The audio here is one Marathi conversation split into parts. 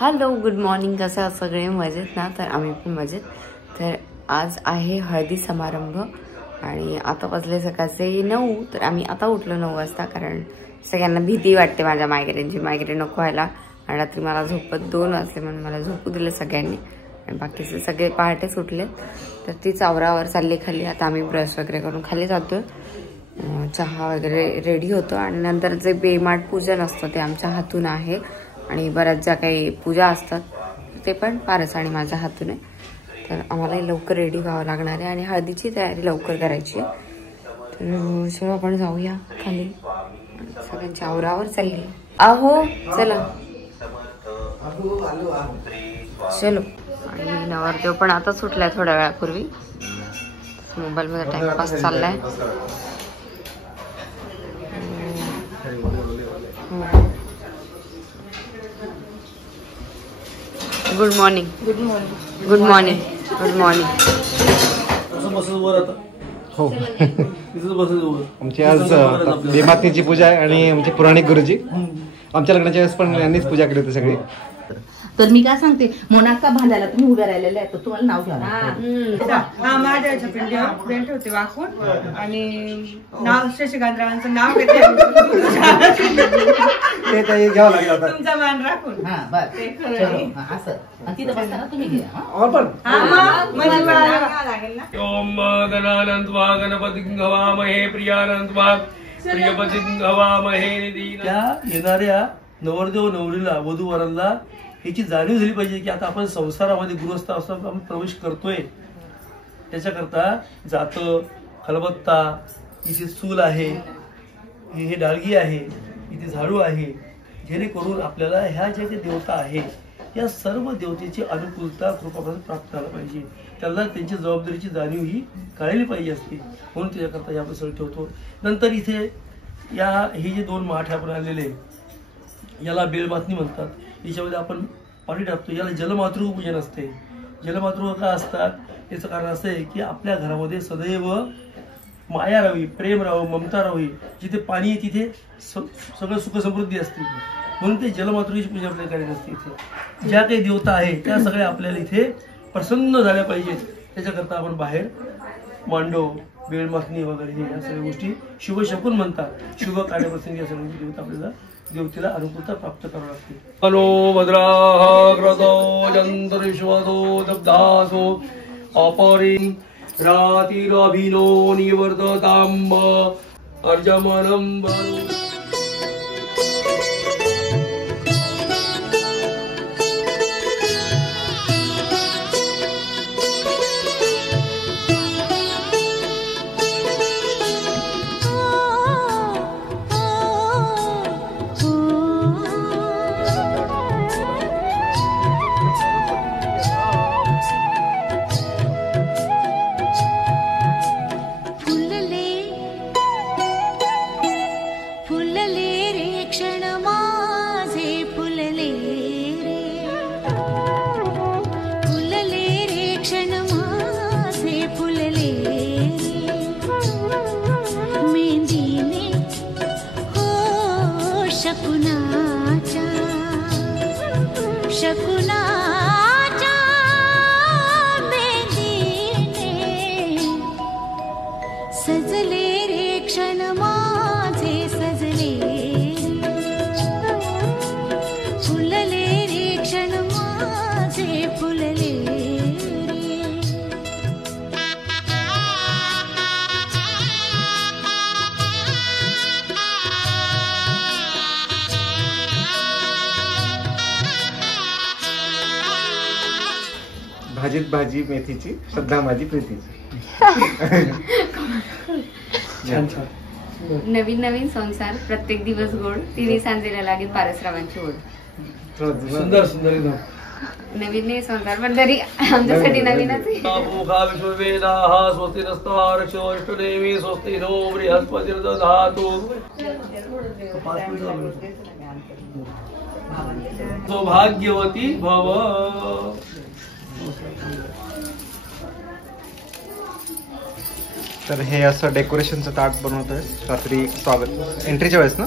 Hello good morning. कसं आहात सगळे? मजेत ना? तर आम्ही पण मजेत. तर आज आहे हळदी समारंभ आणि आता वाजले सकाळचे 9. तर आम्ही आता उठलो 9 वाजता, कारण सगळ्यांना भीती वाटते माझ्या मायग्रेनची. मायग्रेन नको व्हायला. आणि रात्री मला झोपत 2 वाजले म्हणून मला झोपू दिलं सगळ्यांनी आणि बाकीचे सगळे पहाटेच उठले. तर तीच आवरावर चालली खाली. आता आम्ही ब्रश वगैरे करून खाली जातो. चहा वगैरे रेडी होतो आणि नंतर जे बेमाट पूजन असतं ते आमच्या हातून आहे आणि बऱ्याच ज्या काही पूजा असतात ते पण पारस आणि माझ्या हातून आहे. तर आम्हालाही लवकर रेडी व्हावं लागणार आहे आणि हळदीची तयारी लवकर करायची आहे. तर चलो आपण जाऊया खाली. सगळ्यांची आवरावर चालली. आहो चला चलो. आणि नवरदेव पण आता सुटलाय थोड्या वेळापूर्वी. मोबाईलमध्ये टाइमपास चाललाय. Good morning. Good morning. Good morning. Good morning. हो आमची आज बेमातीची पूजा आहे आणि आमचे पुराणिक गुरुजी आमच्या लग्नाच्या वेळेस पण यांनीच पूजा केली होती सगळी. तर मी काय सांगते, मोनाका बांधायला तुम्ही उभे राहिलेले आहे तर तुम्हाला नाव घ्यावं. माझ्या पिंडी ठेवते वाकून आणि नाव शशिकांतरावांचं नाव घेते. ते घ्यावं लागलं तुमचा मान राखून. हा बस असं तिथं बसताना तुम्ही घ्या. ओम गणानंत्वा गणपतिं हवामहे प्रियानंत्वा प्रियपतिं हवामहे निधीन. त्या येणाऱ्या नवरदेव नवरीला वधू वरांना याची जाणीव झाली पाहिजे की आता आपण संसारामध्ये गृहस्थ असं आपण प्रवेश करतोय. त्याच्याकरता जातं खलबत्ता, इथे चूल आहे, हे डाळगी आहे, इथे झाडू आहे, जेणेकरून आपल्याला ह्या ज्या ज्या देवता आहेत या सर्व देवतेची अनुकूलता कृपापासून प्राप्त झाला पाहिजे. त्यांना त्यांची जबाबदारीची जाणीव ही कळायला पाहिजे असते. म्हणून त्याच्याकरता या आपण सगळं ठेवतो. नंतर इथे हे जे 2 माठ आपण आलेले याला बेलमातनी म्हणतात. याच्यामध्ये आपण पाणी टाकतो. याला जलमातृ पूजन असते. जलमातृ का असतात याचं कारण असं आहे की आपल्या घरामध्ये सदैव माया राहावी, प्रेम राहावं, ममता राहावी. जिथे पाणी आहे तिथे सगळं सुखसमृद्धी असते. म्हणून ते जलमातृची पूजा आपल्याला करायची असते. इथे ज्या काही देवता आहेत त्या सगळ्या आपल्याला इथे प्रसन्न झाल्या पाहिजेत. त्याच्याकरता आपण बाहेर मांडव, बेलमातनी वगैरे या सगळ्या गोष्टी शुभ शकून म्हणतात. शुभ कार्यप्रसंगी या सगळ्या देवता आपल्याला देवतेला अनुकूलता प्राप्त करावी लागते. हलो भद्राः क्रतो जन्तरिष्वतो दब्धासो अपरिं रातिरभिनो निवर्तताम्ब अर्जमनं वरो. भाजीत भाजी मेथीची, श्रद्धा माझी प्रीतीची. छान छान. नवीन नवीन संसार, प्रत्येक दिवस गोड, तिन्ही सांजेला लागेल पारसरावांची ओढ. सुंदर सुंदर एकदम. नवीन नाही संसार पण तरी आमच्यासाठी नवीनच आहे. स्वस्ती नो बृहस्पतिर्दधातु. सौभाग्यवती भव. तर हे असं डेकोरेशनचं ताट बनवतोय रात्री स्वागत एंट्रीच्या वेळेस ना.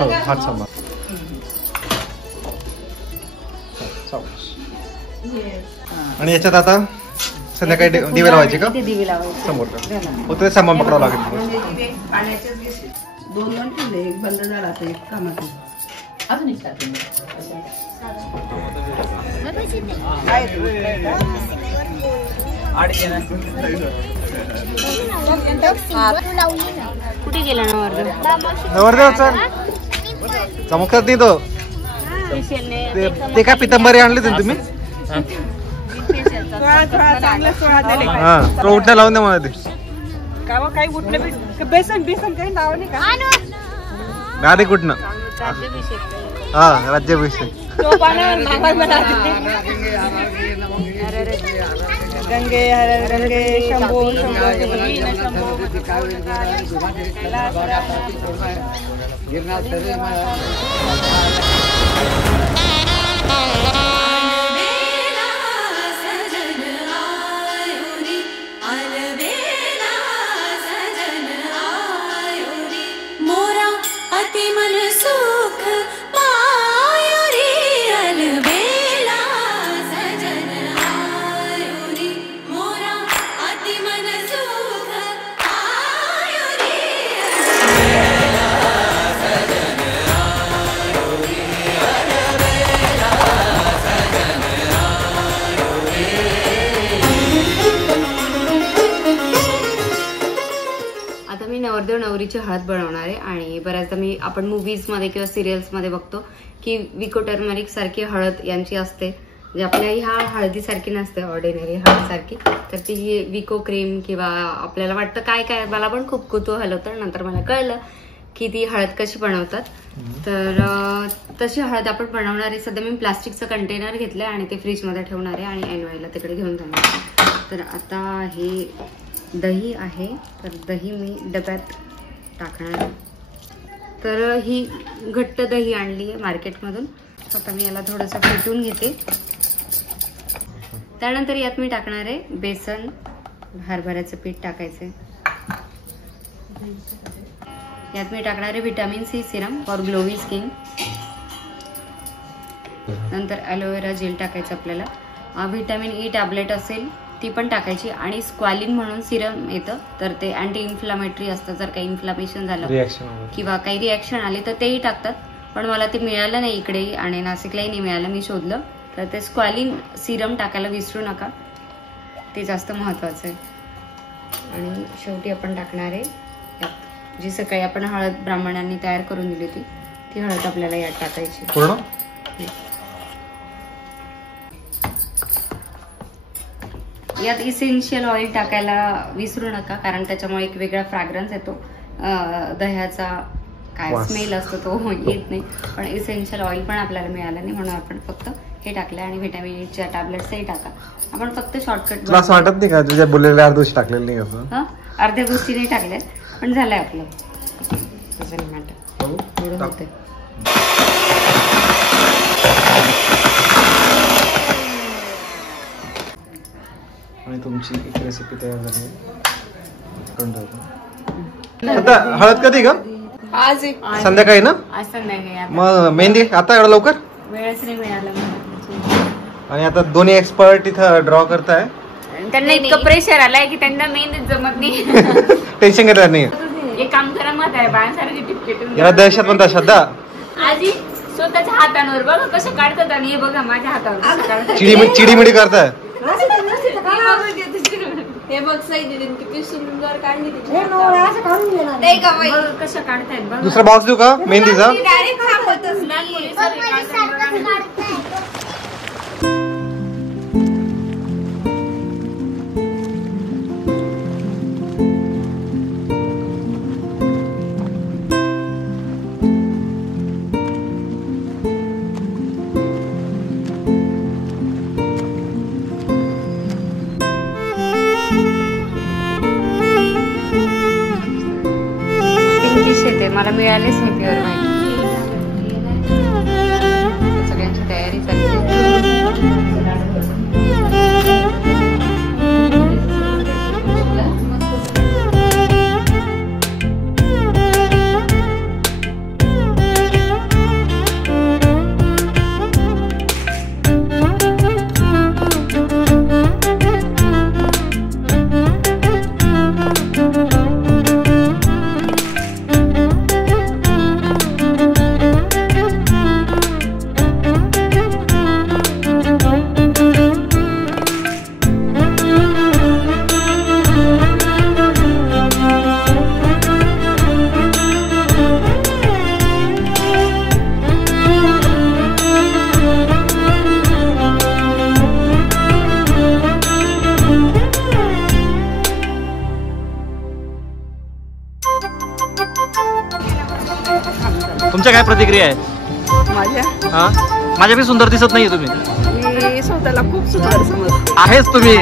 हो हात सांभाळ. आणि याच्यात आता संध्याकाळी दिवे लावायचे का ते दिवे लावायचे समोर का हो ते सामान पकडावं लागेल पाण्याचेच घेशील. 2 ठेवले, एक बंद झाला आता एक कामात अजून एक टाकून कुठे गेला नवरदेव? नवरदेव चल चमकतात नाही तो ते काय पितंबरी आणली तुम्ही हा तो उठण्या लावून द्या मला ते काही उठणं बेसन बेसन काही नाव नाही का गाडी कुठनं हा राज्याभिषेक गंगे हर गंगे शंभो शंभो नवरदेव नवरीची हळद बनवणार आहे. आणि बऱ्याचदा आपण मूवीजमध्ये किंवा सिरियल्समध्ये बघतो की विको टर्मरिक सारखी हळद यांची असते, जे आपल्या ह्या हळदीसारखी नसते ऑर्डिनरी हळदसारखी. तर ती विको क्रीम किंवा आपल्याला वाटतं काय काय, मला पण खूप कुतूहल होतं. नंतर मला कळलं की ती हळद कशी बनवतात. तर तशी हळद आपण बनवणार आहे. सध्या मी प्लास्टिकचं कंटेनर घेतलंय आणि ते फ्रीजमध्ये ठेवणार आहे आणि एनवायला तिकडे घेऊन जाणार. तर आता हे दही आहे, तर दही मी डब्यात टाकणार आहे. तर ही घट्ट दही आणली आहे मार्केटमधून. आता मी याला थोडंसं फेटून घेते. त्यानंतर यात मी टाकणार आहे बेसन, हरभऱ्याचं पीठ टाकायचं. यात मी टाकणार आहे vitamin C serum for glowy skin. नंतर ॲलोवेरा जेल टाकायचं आपल्याला. व्हिटॅमिन ई टॅबलेट असेल ती पण टाकायची. आणि स्क्वालिन म्हणून सिरम येतं, तर ते अँटी इन्फ्लामेटरी असतं. जर काही इन्फ्लामेशन झालं किंवा काही रिॲक्शन आले तर तेही टाकतात. पण मला ते मिळालं नाही इकडेही आणि नाशिकलाही नाही मिळालं. मी शोधलं तर ते स्क्वालिन सिरम टाकायला विसरू नका, ते जास्त महत्वाचं आहे. आणि शेवटी आपण टाकणार आहे यात जी सकाळी आपण हळद ब्राह्मणांनी तयार करून दिली होती, ती हळद आपल्याला यात टाकायची पूर्ण. यात इसेन्शियल ऑइल टाकायला विसरू नका, कारण त्याच्यामुळे एक वेगळा फ्रॅग्रन्स येतो. दह्याचा काय स्मेल असतो तो येत नाही. पण इसेन्शियल ऑइल पण आपल्याला मिळालं नाही, म्हणून आपण फक्त हे टाकलं. आणि व्हिटॅमिन ईच्या टॅबलेट्सही टाका. आपण फक्त शॉर्टकट असं वाटत नाही का तुझ्या बोललेल्या अर्ध्या गोष्टी टाकलेल्या नाही असं? अर्ध्या गोष्टी नाही टाकल्यात, पण झालंय आपलं. तसं नाही वाटत, थोडं होतंय. आणि तुमची एक रेसिपी तयार झाली. आता हळद कधी का? आज संध्याकाळी ना? आज संध्याकाळी. मग मेहंदी आता एवढं लवकर? वेळच नाही मिळाला. आणि आता दोन्ही एक्सपर्ट इथं ड्रॉ करताय. त्यांना इतकं प्रेशर आलाय की त्यांना मेहंदीच जमत नाही. टेन्शन घेतलं नाही. एक काम करा, मत आहे बाळासारखी टिपकेटून याला दहशत म्हणतात श्रद्धा. आजी स्वतःच्या हातांवर बघा कसं काढतात. आणि हे बघा माझ्या हातावर कसं काढतात. चिडीमिडी करताय. हे बघ सई दिली किती सुंदर काढली. कसं काढतायत बघ. दुसरा बॉक्स देऊ का मेहंदीचा? मला मिळालेच नाही प्युअर व्हाईट. सगळ्यांची तयारी चालली. तुमच्या काय प्रतिक्रिया आहे? माझ्या माझ्यापेक्षा सुंदर दिसत नाहीये तुम्ही. मी स्वतःला खूप सुंदर समजते. आहेच तुम्ही.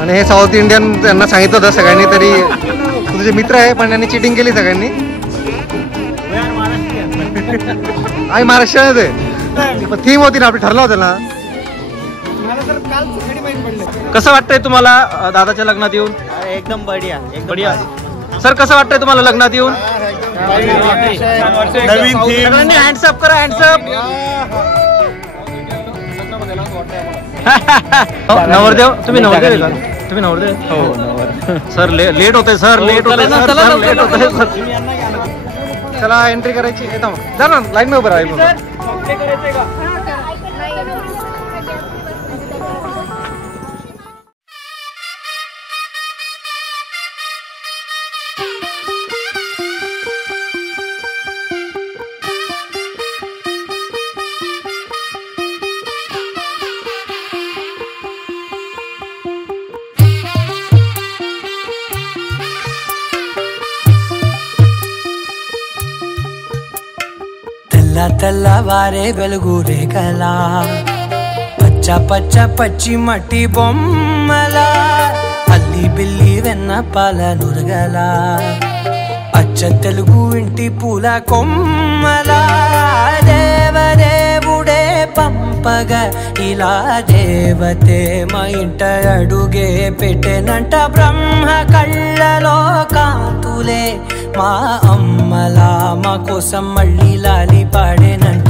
आणि हे साऊथ इंडियन त्यांना सांगितलं होतं सगळ्यांनी, तरी तुझे मित्र आहे पण त्यांनी चिटिंग केली सगळ्यांनी. आई महाराष्ट्रात थीम होती ना आपली, ठरलं होतं ना. कसं वाटतंय तुम्हाला दादाच्या लग्नात येऊन? एकदम बढिया, बढिया. सर कसं वाटतंय तुम्हाला लग्नात येऊन? नवीन थीम. हँड्सअप करा, हँड्सअप. नवरदेव तुम्ही नवरदेव का? तुम्ही नवरदेव? हो. सर लेट होते सर, लेट होते सर, लेट होते सर. चला एंट्री करायची. येतो जा ना, लाईन मध्ये उभं राहा. తెల్లవారే వెలుగు రేఖలా పచ్చ పచ్చ పచ్చి మట్టి బొమ్మలా అల్లి బిల్లి వెన్న పాల నురగలా అచ్చ తెలుగు ఇంటి పూల కొమ్మలా దేవదేవుడే పంపగా ఇలా దేవతే మా ఇంట అడుగే పెట్టెనంట. బ్రహ్మ కళ్ళలో కాంతులే మా అమ్మలా మా కోసం మళ్ళీ లాలి పాడేనంట.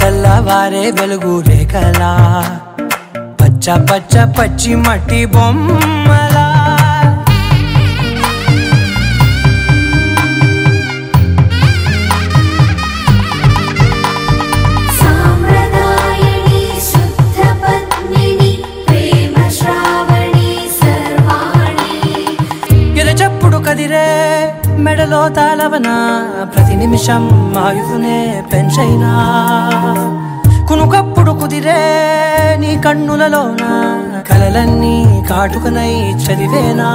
తెల్లవారే వెలుగు రేఖలా పచ్చ పచ్చ పచ్చి మట్టి బొమ్మలా. కదిరే మెడలో తాళవన ప్రతి నిమిషం ఆయుధునే పెంచైనా కునుకప్పుడు కుదిరే నీ కన్నులలోన కలలన్నీ కాటుకనై చదివేనా.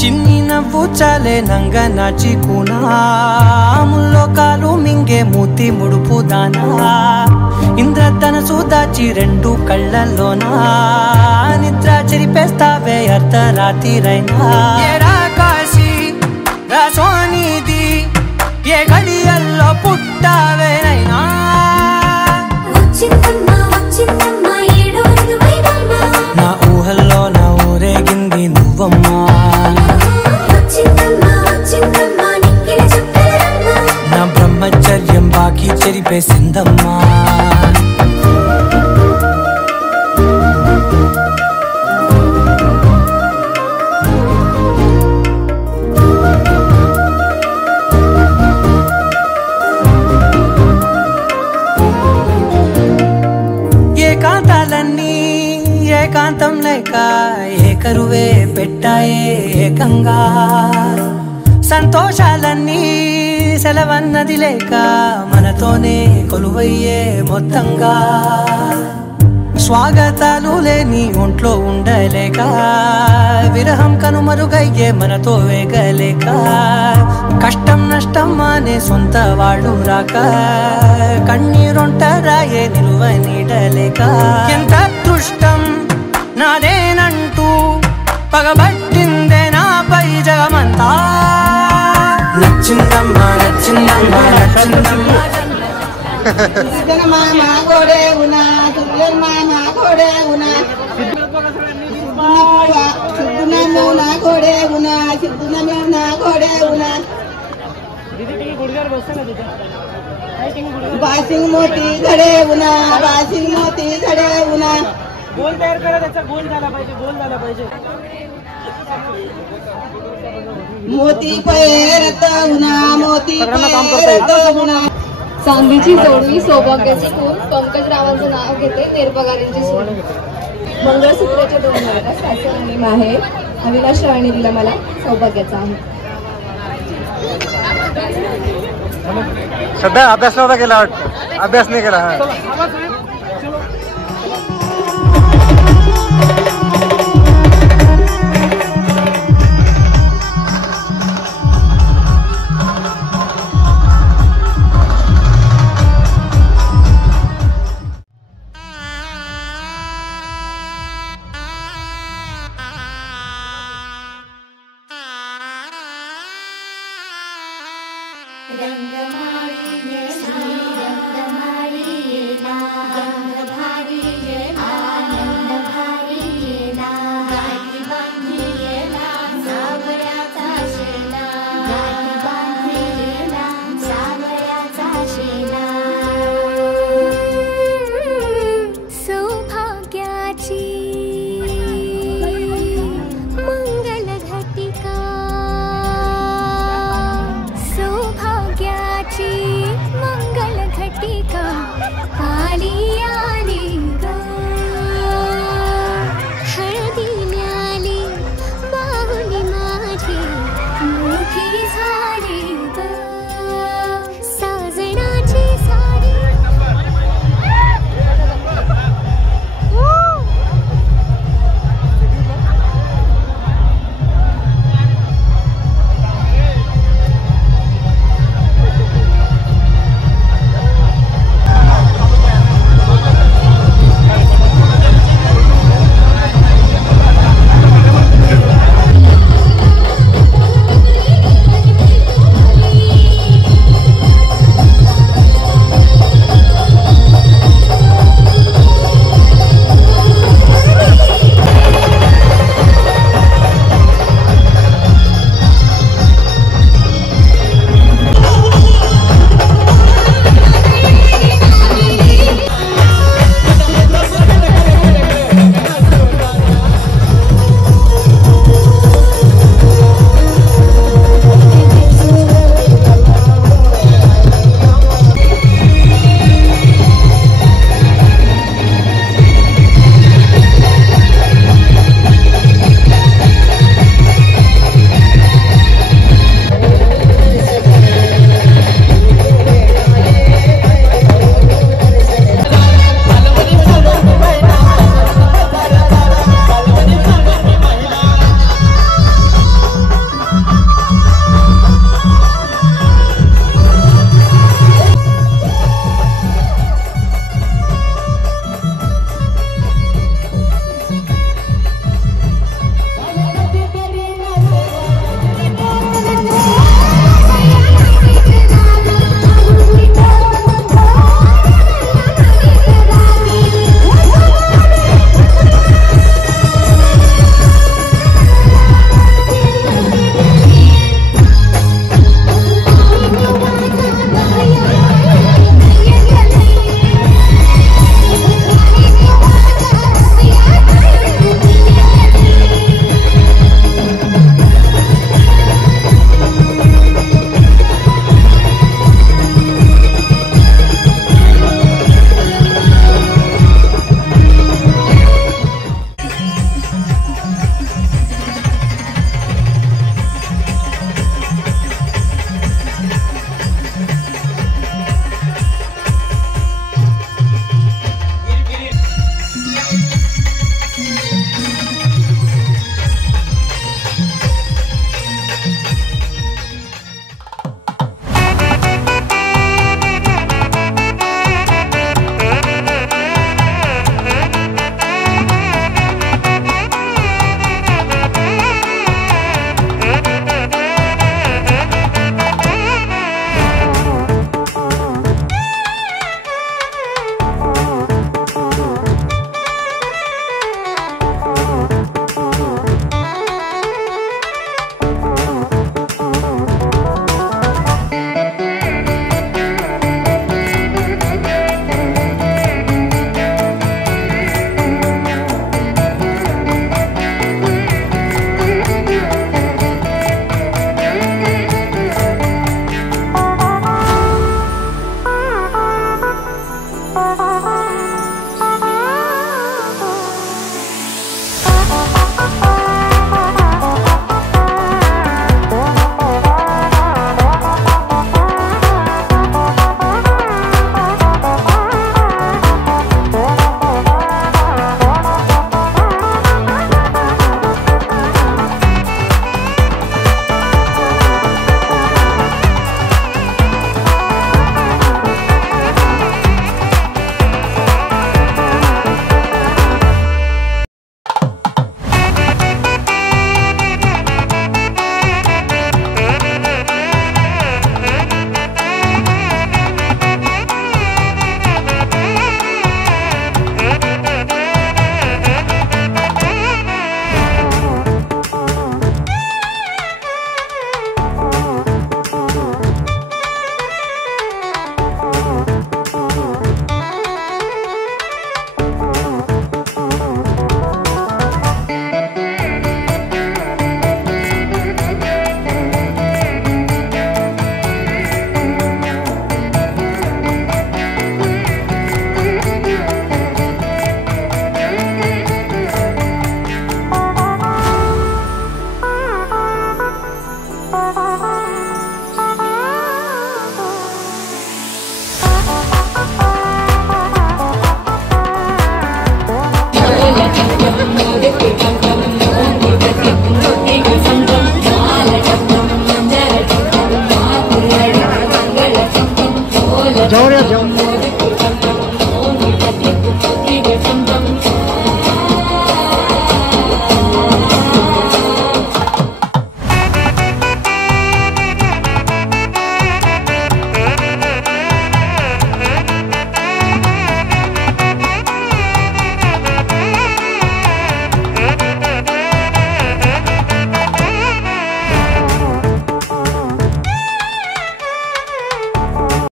చిన్ని నవ్వు చాలే నంగ నాచి కూనాముల్లో కాలు మింగే మూతి ముడుపు దానా. ఇంద్రధనసు దాచి రెండు కళ్ళల్లోనా నిద్ర చెరిపేస్తావే అర్ధరాత్రిరైనా. కాశీ రాసోనిది ఏ గడియల్లో పుట్టావేనైనా. నా ఊహల్లో నా ఊరేగింది నువ్వమ్మా. నా బ్రహ్మచర్యం బాగా ఏకాంతం లేక ఏకరువే పెట్టాయే ఏకంగా సంతోషాలన్నీ సెలవన్నది లేక మనతోనే కొలువయ్యే మొత్తంగా స్వాగతాలు లేని ఒంట్లో ఉండలేక విరహం కనుమరుగయ్యే మనతో వేగలేక కష్టం నష్టం అనే సొంత వాళ్ళు రాక కన్నీరొంటరాయే నిలువ నీడలేక ఎంత అదృష్టం నాదేనంటూ పగబట్టిందే నాపై జగమంతా నచ్చిందమ్మా నచ్చిందమ్మా నచ్చిందమ్మా मामा घोडे उन्हा तुझे मामा घोडे उन्हा सिद्धूना मेवना घोडे उन्हा सिद्धूना मेवना घोडे उन्हा बासिंग मोती घडे उन्हा बासिंग मोती घडे उन्हा गोल तयार करा त्याचा गोल झाला पाहिजे मोती पैरत उन्हा मोती पैरत उन्हा चांदीची जोडवी सौभाग्याची खून पंकजरावांचं नाव घेते नेरपगारींची सून मंगळसूत्राच्या 2 मार्गा सासर आणि माहेर अविनाश रावांनी दिला मला सौभाग्याचा आहे सध्या अभ्यास नव्हता केला अभ्यास नाही केला मंगल घटिका कालिया